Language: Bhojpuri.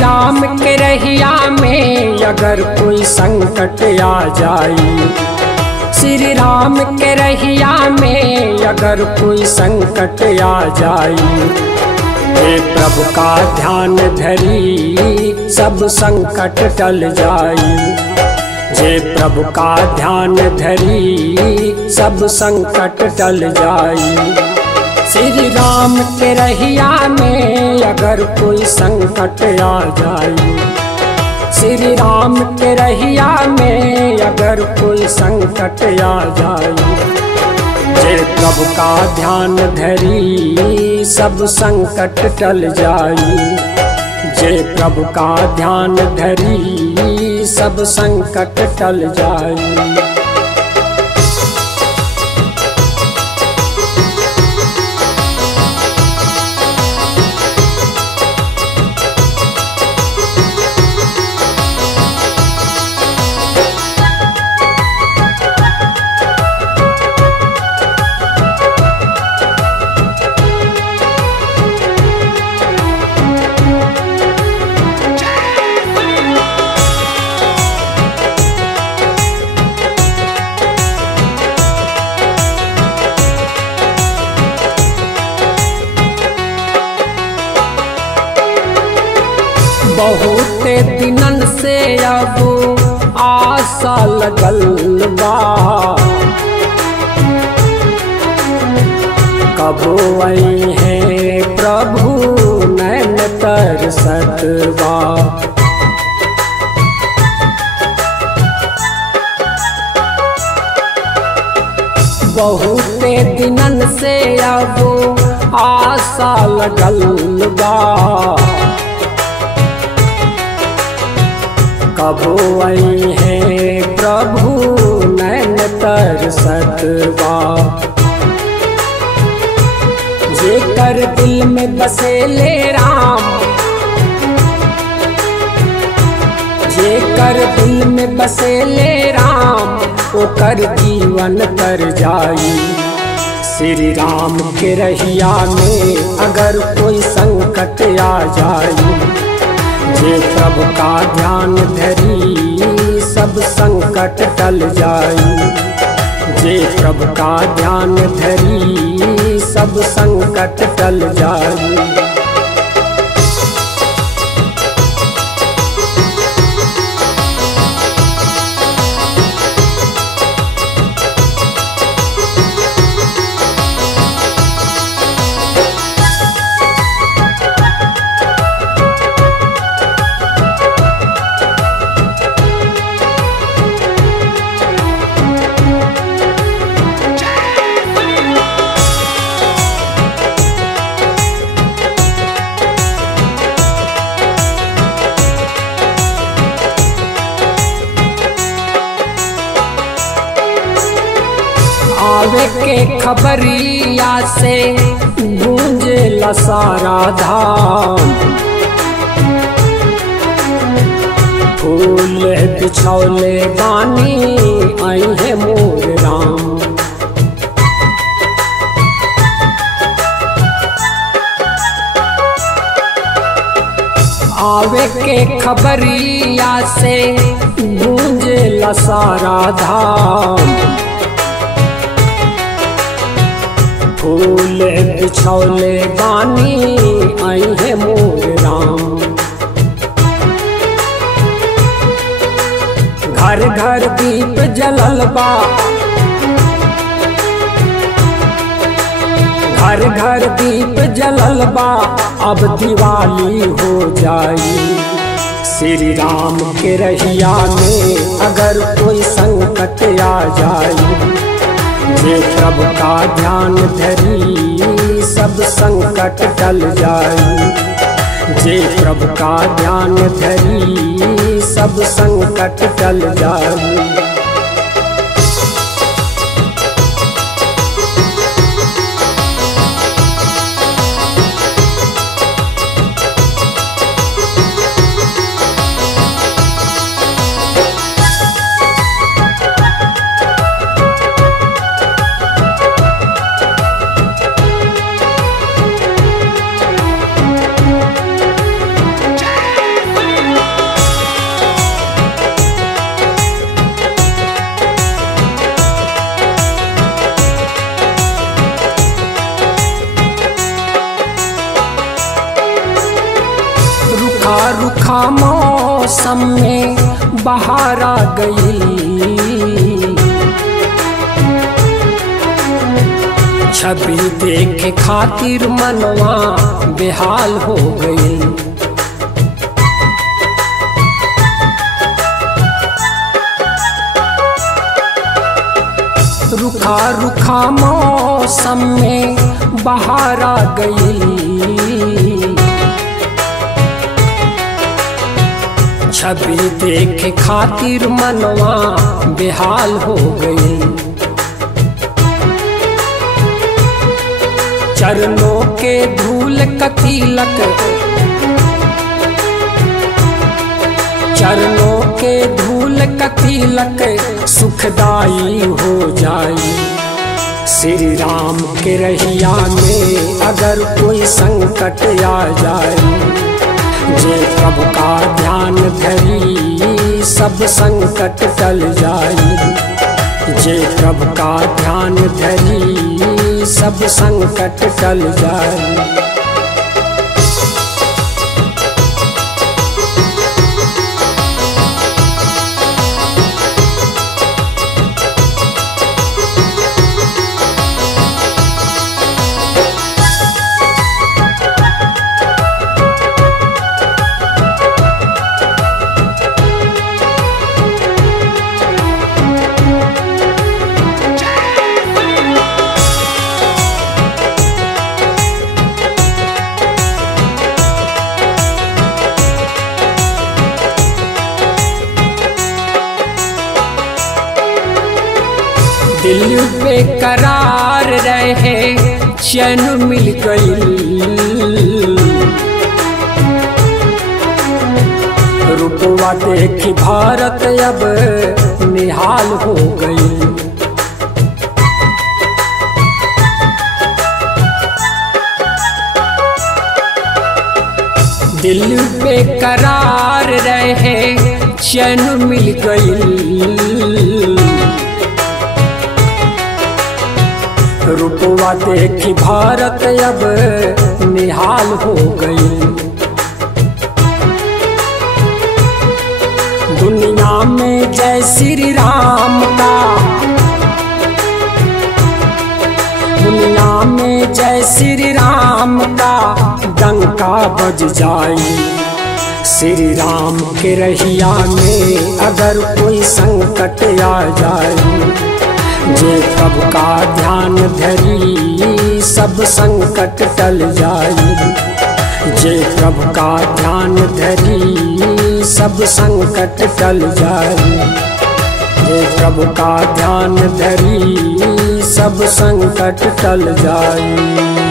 राम के रहिया में अगर कोई संकट आ जाई, श्री राम के रहिया में अगर कोई संकट आ जाई, हे प्रभु का ध्यान धरी सब संकट टल जाई। जे प्रभु का ध्यान धरी सब संकट टल जाई। श्री राम के रहिया में अगर कोई संकट आ जाई, श्री राम के रहिया में अगर कोई संकट आ जाई, जे प्रभु का ध्यान धरी सब संकट टल जाई। जे प्रभु का ध्यान धरी सब संकट टल जाई। बहुत दिनन से अब आशा लगल बा, कबो आई है प्रभु नैन तरसत बा। बहुत दिनन से अब आशा लगल बा, कबो आई है प्रभु नैन तरसत बा। जेकर दिल में बसे ले राम, जेकर दिल में बसे ले राम, ओकर जीवन तर जाई। श्री राम के रहिया में अगर कोई संकट आ जाई, जे प्रभु का ध्यान धरी सब संकट टल जाई। जे प्रभु का ध्यान धरी सब संकट टल जाई। आवे के खबरिया से गूंजेला सारा धाम, फूल बिछौले बानी आई है मोर राम। आवे के खबरिया से गूंजेला सारा धाम, फूल बिछौले बानी आई है मोर राम। घर घर दीप जलल बा, घर घर दीप जलल बा, अब दिवाली हो जाई। श्री राम के रहिया में अगर कोई संकट आ जाई, जे प्रभु का ध्यान धरी सब संकट टल जाई। जे प्रभु का ध्यान धरी सब संकट टल जाई। रुखा मौसम में बहार आ गई, छवि देखे खातिर मनवा बेहाल हो गई। रुखा रुखा मौसम में बहार आ गई, छवि देखे खातिर मनवा बेहाल हो गई। चरणों के धूल कतिलक, चरणों के धूल कतिलक सुखदाई हो जाई। श्री राम के रहिया में अगर कोई संकट आ जाए, जे प्रभु का ध्यान धरी सब संकट टल जाई। जे प्रभु का ध्यान धरी सब संकट टल जाई। दिल बेकरार रहे चैन मिल गई, रूपवा देखी भारत अब निहाल हो गई। दिल बेकरार रहे चैन मिल गई, रूपवा देखी भारत अब निहाल हो गई। दुनिया में जय श्री राम का, दुनिया में जय श्री राम का डंका बज जाई। श्री राम के रहिया में अगर कोई संकट आ जाए, जे प्रभु का ध्यान धरी सब संकट टल जाई। जे प्रभु का ध्यान धरी सब संकट टल जाई। जे प्रभु का ध्यान धरी सब संकट टल जाई।